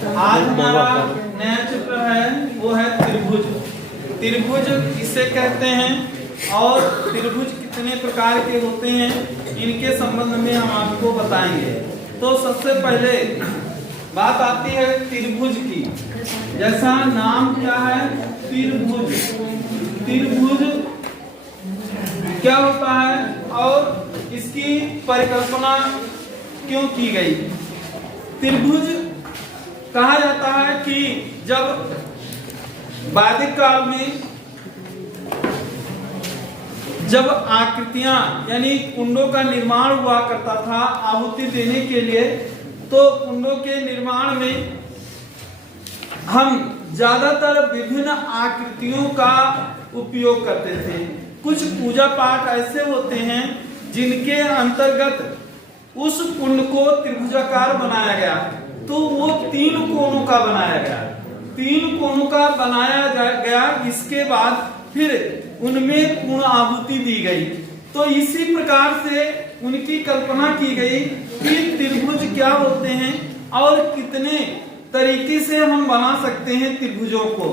आज हमारा नया चैप्टर है वो है त्रिभुज। त्रिभुज किसे कहते हैं और त्रिभुज कितने प्रकार के होते हैं, इनके संबंध में हम आपको बताएंगे। तो सबसे पहले बात आती है त्रिभुज की। जैसा नाम क्या है, त्रिभुज। त्रिभुज क्या होता है और इसकी परिकल्पना क्यों की गई। त्रिभुज कहा जाता है कि जब वैदिक काल में जब आकृतियां यानी कुंडों का निर्माण हुआ करता था आहुति देने के लिए, तो कुंडों के निर्माण में हम ज्यादातर विभिन्न आकृतियों का उपयोग करते थे। कुछ पूजा पाठ ऐसे होते हैं जिनके अंतर्गत उस कुंड को त्रिभुजाकार बनाया गया, तो वो 3 कोणों का बनाया गया। 3 कोणों का बनाया गया, इसके बाद फिर उनमें पूर्ण आहुति दी गई। तो इसी प्रकार से उनकी कल्पना की गई कि त्रिभुज क्या होते हैं और कितने तरीके से हम बना सकते हैं त्रिभुजों को।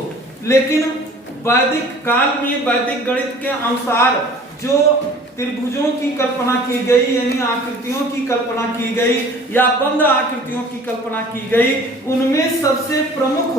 लेकिन वैदिक काल में वैदिक गणित के अनुसार जो त्रिभुजों की कल्पना की गई यानी आकृतियों की कल्पना की गई या बंद आकृतियों की कल्पना की गई, उनमें सबसे प्रमुख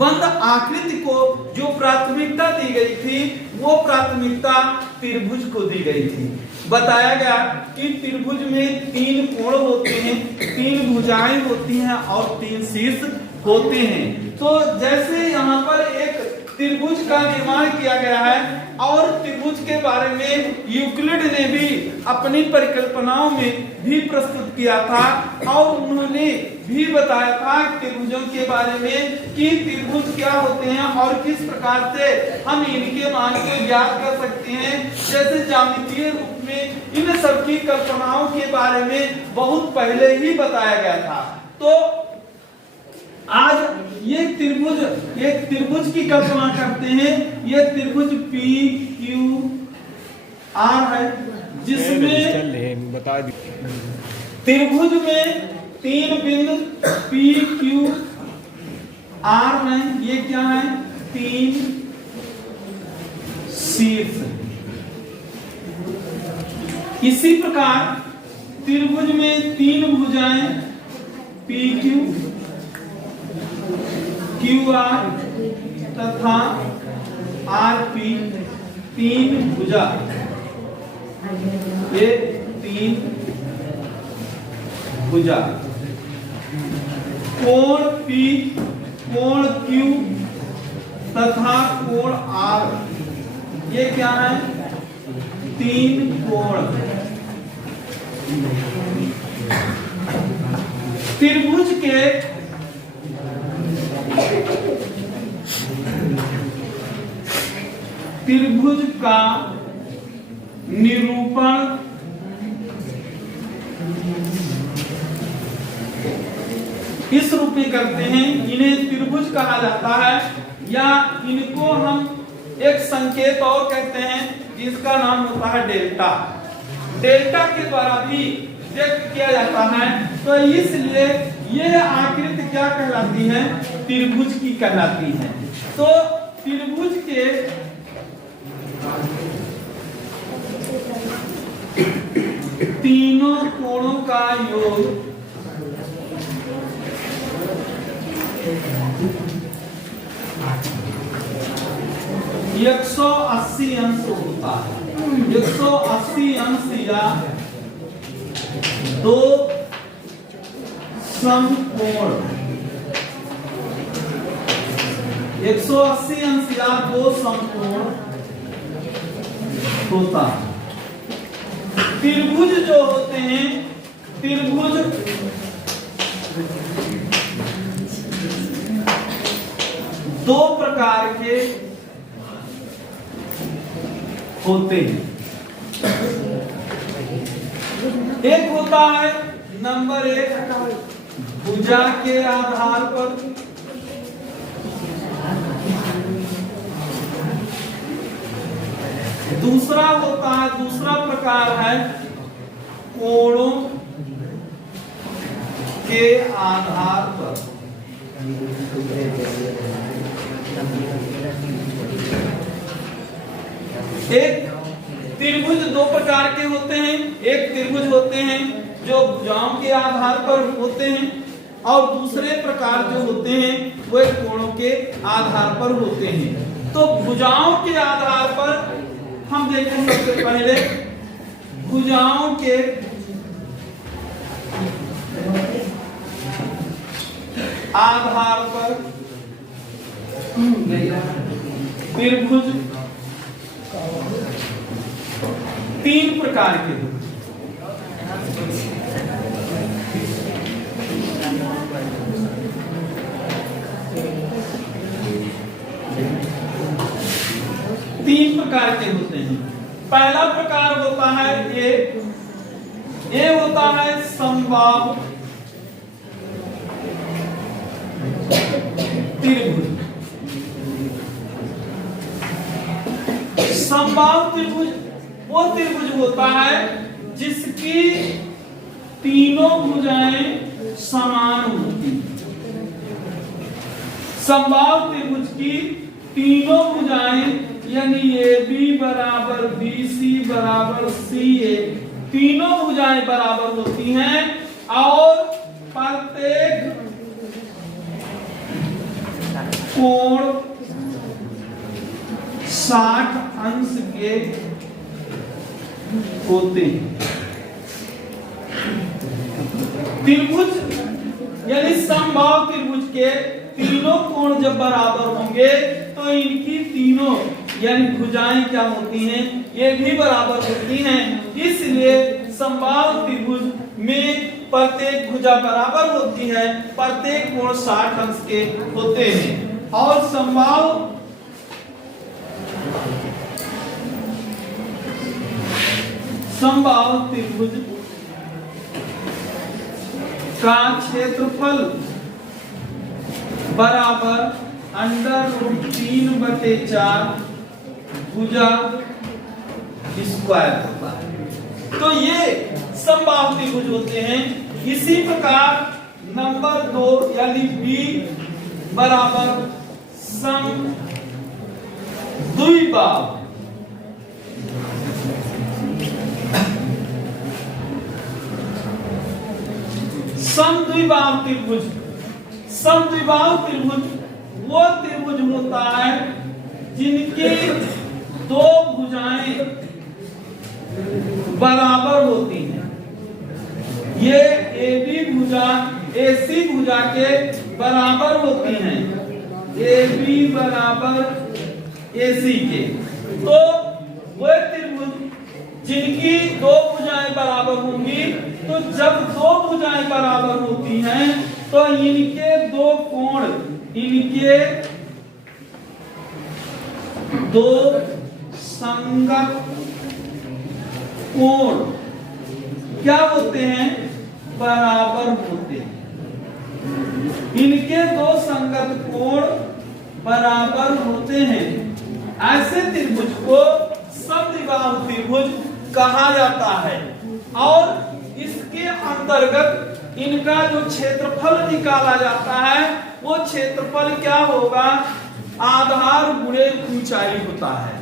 बंद आकृति को जो प्राथमिकता दी गई थी वो प्राथमिकता त्रिभुज को दी गई थी। बताया गया कि त्रिभुज में 3 कोण होते हैं, 3 भुजाएं होती हैं और 3 शीर्ष होते हैं। तो जैसे यहाँ पर एक त्रिभुज का निर्माण किया गया है और त्रिभुज के बारे में यूक्लिड ने भी अपनी परिकल्पनाओं में भी प्रस्तुत किया था और उन्होंने भी बताया था त्रिभुजों के बारे में कि त्रिभुज क्या होते हैं और किस प्रकार से हम इनके मान को ज्ञात कर सकते हैं। जैसे ज्यामितीय रूप में इन सबकी कल्पनाओं के बारे में बहुत पहले ही बताया गया था। तो आज ये त्रिभुज की कल्पना करते हैं। ये त्रिभुज पी क्यू आर है, जिसमें बता दी त्रिभुज में 3 बिंदु पी क्यू आर में ये क्या है, 3 शीर्ष। इसी प्रकार त्रिभुज में 3 भुजाएं पी क्यू क्यू आर तथा आर पी, 3 भुजा, ये 3 भुजा। कोण पी, कोण क्यू तथा कोण आर, ये क्या है, 3 कोण। त्रिभुज के त्रिभुज का निरूपण इस रूप में करते हैं। इन्हें त्रिभुज कहा जाता है या इनको हम एक संकेत और कहते हैं जिसका नाम होता है डेल्टा। डेल्टा के द्वारा भी व्यक्त किया जाता है। तो इसलिए ये आकृति क्या कहलाती है, त्रिभुज की कहलाती है। तो त्रिभुज के तीनों कोणों का योग 180 अंश होता है। 180 अंश या 2 समकोण, 180 अंश या 2 समकोण होता है। त्रिभुज जो होते हैं, त्रिभुज दो प्रकार के होते हैं। एक होता है नंबर 1 भुजा के आधार पर, दूसरा होता है, दूसरा प्रकार है कोणों के आधार पर। एक त्रिभुज दो प्रकार के होते हैं। एक त्रिभुज होते हैं जो भुजाओं के आधार पर होते हैं, और दूसरे प्रकार जो होते हैं वे कोणों के आधार पर होते हैं। तो भुजाओं के आधार पर हम देखें सबसे पहले भुजाओं के आधार पर त्रिभुज तीन प्रकार के होते हैं। तीन प्रकार के होते हैं। पहला प्रकार होता है ये होता है समबाहु त्रिभुज। समबाहु त्रिभुज वो त्रिभुज होता है जिसकी तीनों भुजाएं समान होती हैं। समबाहु त्रिभुज की तीनों भुजाएं यानी AB बराबर BC बराबर CA, तीनों भुजाएं बराबर होती हैं और प्रत्येक कोण 60 अंश के होते हैं। त्रिभुज यानी समबाहु त्रिभुज के तीनों कोण जब बराबर होंगे तो इनकी तीनों यानी भुजाएं क्या होती हैं, ये भी बराबर होती हैं। इसलिए समबाहु त्रिभुज में प्रत्येक भुजा बराबर होती है, प्रत्येक कोण 60 अंश के होते हैं। और समबाहु त्रिभुज का क्षेत्रफल बराबर √3/4 भुजा स्क्वायर होता है। तो ये समबाहु त्रिभुज होते हैं। इसी प्रकार नंबर 2 यानी B बराबर समद्विबाहु त्रिभुज। समद्विबाहु त्रिभुज वो त्रिभुज होता है जिनकी दो भुजाएं बराबर होती हैं। ये AB भुजा AC भुजा के बराबर होती हैं, AB बराबर AC के। तो वो त्रिभुज जिनकी दो भुजाएं बराबर होंगी, तो जब दो भुजाएं बराबर होती हैं तो इनके दो कोण, इनके दो संगत कोण क्या होते हैं, बराबर होते हैं। इनके दो संगत कोण बराबर होते हैं। ऐसे त्रिभुज को समद्विबाहु त्रिभुज कहा जाता है। और इसके अंतर्गत इनका जो क्षेत्रफल निकाला जाता है वो क्षेत्रफल क्या होगा, आधार गुणे ऊंचाई होता है।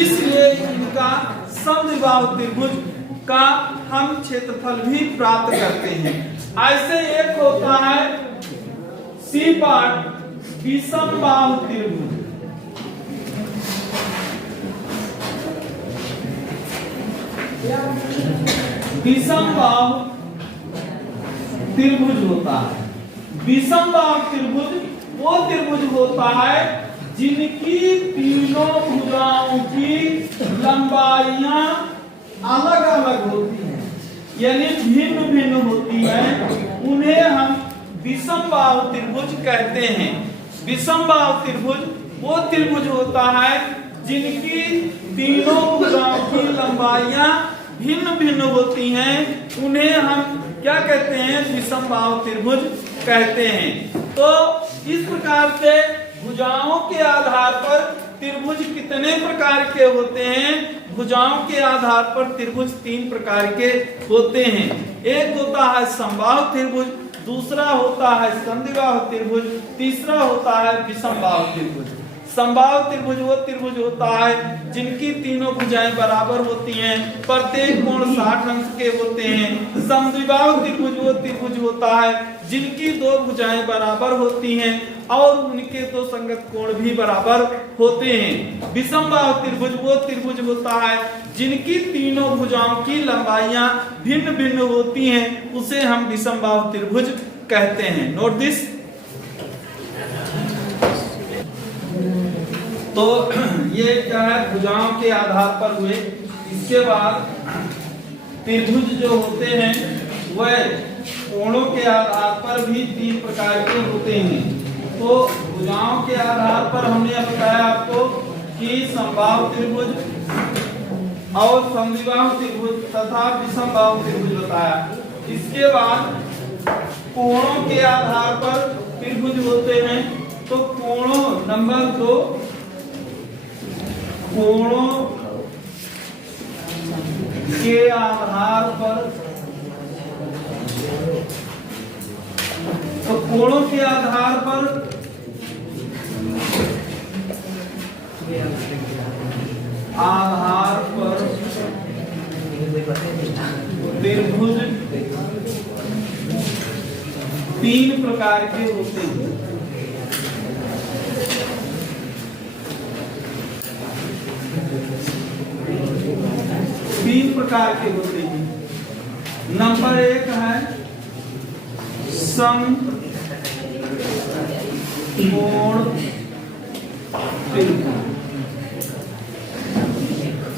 इसलिए इनका समद्विबाहु त्रिभुज का हम क्षेत्रफल भी प्राप्त करते हैं। ऐसे एक होता है C पार्ट विषमबाहु त्रिभुज। विषमबाहु त्रिभुज होता है। विषमबाहु त्रिभुज वो त्रिभुज होता है जिनकी तीनों भुजाओं की लंबाइयां अलग अलग होती हैं, यानी भिन्न भिन्न होती हैं। उन्हें हम विषमबाहु त्रिभुज कहते हैं। विषमबाहु त्रिभुज वो त्रिभुज होता है जिनकी तीनों भुजाओं की लंबाइयां भिन्न भिन्न होती हैं। उन्हें हम क्या कहते हैं, विषमबाहु त्रिभुज कहते हैं। तो इस प्रकार से भुजाओं के आधार पर त्रिभुज कितने प्रकार के होते हैं, भुजाओं के आधार पर त्रिभुज 3 प्रकार के होते हैं। एक होता है समबाहु त्रिभुज, दूसरा होता है समद्विबाहु त्रिभुज, तीसरा होता है विषमबाहु त्रिभुज। समबाहु त्रिभुज वो त्रिभुज होता है जिनकी तीनों भुजाएं बराबर होती हैं, प्रत्येक कोण 60 अंश के होते हैं। समद्विबाहु त्रिभुज वो त्रिभुज होता है जिनकी दो भुजाएं बराबर होती हैं और उनके दो संगत कोण भी बराबर होते हैं। विषमबाहु त्रिभुज वो त्रिभुज होता है जिनकी तीनों भुजाओं की लंबाइयां भिन्न भिन्न होती हैं, उसे हम विषमबाहु त्रिभुज कहते हैं। Note this. तो ये क्या है, भुजाओं के आधार पर हुए। इसके बाद त्रिभुज जो होते हैं वह कोणों के आधार पर भी 3 प्रकार के होते हैं। तो भुजाओं के आधार पर हमने बताया आपको कि समबाहु त्रिभुज और समद्विबाहु त्रिभुज तथा विषमबाहु त्रिभुज बताया। इसके बाद कोणों के आधार पर त्रिभुज होते हैं। तो कोणों नंबर 2, कोणों के आधार पर, तो कोणों के आधार पर त्रिभुज 3 प्रकार के होते हैं। तीन प्रकार के होते हैं। नंबर 1 है समकोण त्रिभुज।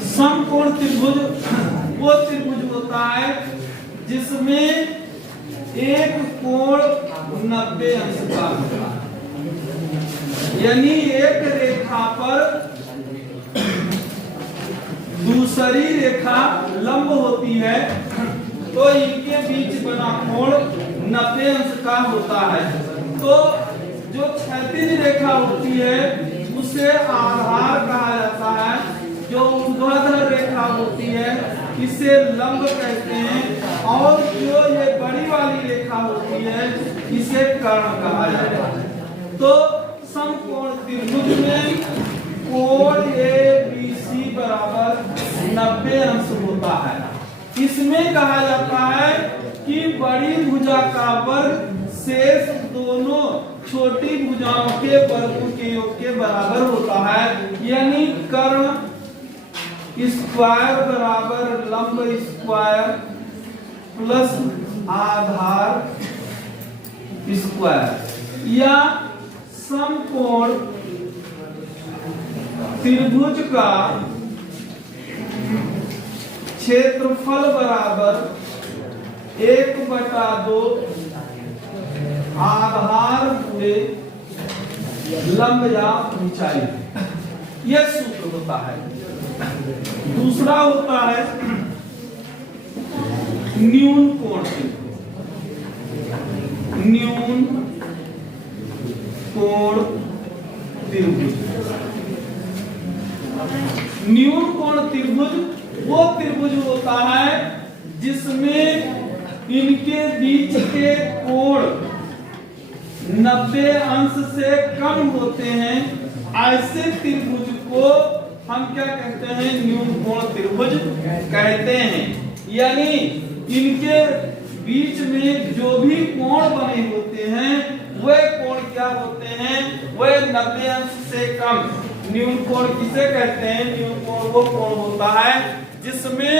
समकोण त्रिभुज वो त्रिभुज होता है जिसमें एक कोण 90 अंश का होता है, यानी एक रेखा पर दूसरी रेखा लंब होती है तो इनके बीच बना कोण 90 अंश का होता है। तो जो क्षैतिज रेखा होती है उसे आधार कहा जाता है, जो ऊर्ध्वाधर रेखा होती है इसे लंब कहते हैं, और जो ये बड़ी वाली रेखा होती है इसे कर्ण कहा जाता है। तो समकोण त्रिभुज में कोण ABC बराबर 90 अंश होता है। इसमें कहा जाता है कि बड़ी भुजा का वर्ग शेष दोनों छोटी भुजाओं के वर्गों के योग के बराबर होता है, यानी कर्ण स्क्वायर बराबर लंब स्क्वायर प्लस आधार स्क्वायर, या समकोण त्रिभुज का क्षेत्रफल बराबर 1/2 आधार गुणे लंब या ऊंचाई, यह सूत्र होता है। दूसरा होता है न्यून कोण न्यून कोण त्रिभुज। न्यून कोण त्रिभुज वो त्रिभुज होता है जिसमें इनके बीच के कोण 90 अंश से कम होते हैं। ऐसे त्रिभुज को हम क्या कहते हैं, न्यून कोण त्रिभुज कहते हैं। यानी इनके बीच में जो भी कोण बने होते हैं वह कोण क्या होते हैं, वह 90 अंश से कम। न्यून कोण किसे कहते हैं, न्यून कोण वो कोण होता है जिसमें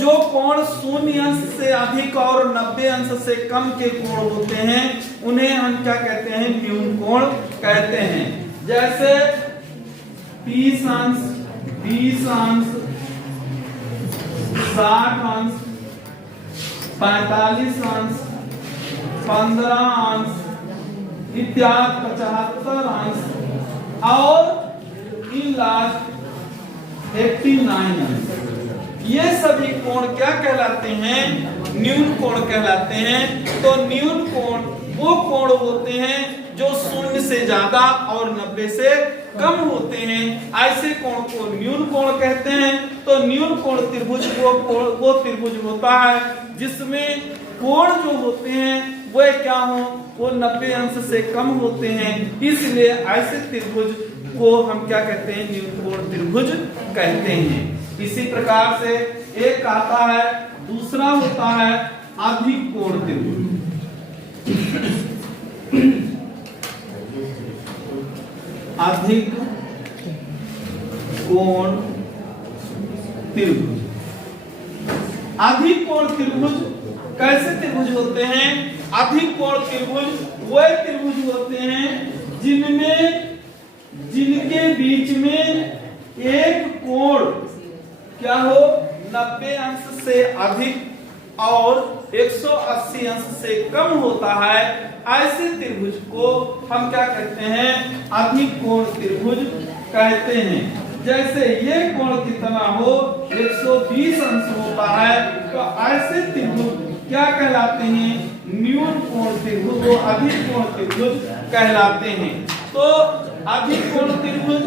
जो कोण 0 अंश से अधिक और 90 अंश से कम के कोण होते हैं उन्हें हम क्या कहते हैं, न्यून कोण कहते हैं। जैसे 30 अंश, 20 अंश, 60 अंश, 45 अंश, 15 अंश इत्यादि, 75 अंश और इन लास्ट 89 अंश, ये सभी कोण क्या कहलाते हैं, न्यून कोण कहलाते हैं। तो न्यून कोण वो कोण होते हैं जो 0 से ज्यादा और 90 से कम होते हैं, ऐसे कोण को न्यून कोण कहते हैं। तो न्यून कोण त्रिभुज वो त्रिभुज होता है जिसमें कोण जो होते हैं वह क्या हो, वो 90 अंश से कम होते हैं, इसलिए ऐसे त्रिभुज को हम क्या कहते हैं, न्यूनकोण त्रिभुज कहते हैं। इसी प्रकार से एक आता है, दूसरा होता है अधिक कोण त्रिभुज। अधिक कोण त्रिभुज। अधिक कोण त्रिभुज कैसे त्रिभुज होते हैं? अधिक कोण त्रिभुज वह त्रिभुज होते हैं जिनके बीच में एक कोण क्या हो, 90 अंश से अधिक और 180 अंश से कम होता है, ऐसे त्रिभुज को हम क्या कहते हैं, अधिक कोण त्रिभुज कहते हैं। जैसे ये कोण कितना हो, 120 अंश होता है, तो ऐसे त्रिभुज क्या कहलाते हैं, न्यून कोण त्रिभुज, वो अधिक कोण त्रिभुज कहलाते हैं। तो अधिक कोण त्रिभुज,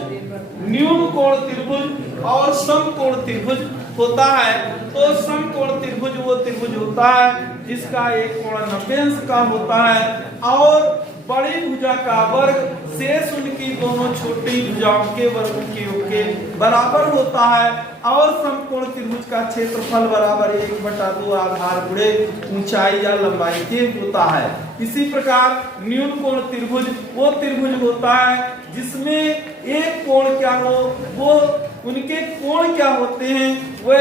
न्यून कोण त्रिभुज और समकोण त्रिभुज होता है। तो समकोण त्रिभुज वो त्रिभुज होता है जिसका एक कोण 90 अंश का होता है और बड़ी भुजा का वर्ग शेष उनकी दोनों छोटी भुजाओं के वर्गों के योग के बराबर होता है और समकोण त्रिभुज का क्षेत्रफल बराबर 1/2 आधार गुणे ऊंचाई या लंबाई के होता है। इसी प्रकार न्यून कोण त्रिभुज वो त्रिभुज होता है जिसमें एक कोण क्या हो, वो उनके कोण क्या होते हैं, वे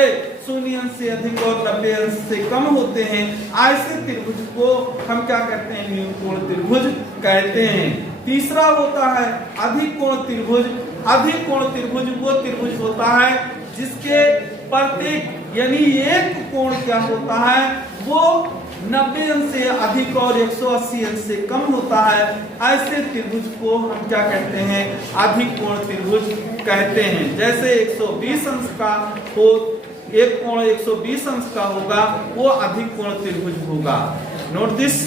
0 अंश से अधिक और 90 अंश से कम होते हैं। ऐसे त्रिभुज को हम क्या कहते हैं, न्यून कोण त्रिभुज कहते हैं। तीसरा होता है अधिक कोण त्रिभुज। अधिक कोण त्रिभुज वो त्रिभुज होता है जिसके प्रत्येक यानी एक कोण क्या होता है, वो 90 अंश से अधिक और 180 अंश से कम होता है। ऐसे त्रिभुज को हम क्या कहते हैं, अधिक कोण त्रिभुज कहते हैं। जैसे 120 अंश का हो, एक कोण 120 अंश का होगा, वो अधिक कोण त्रिभुज होगा। Note this.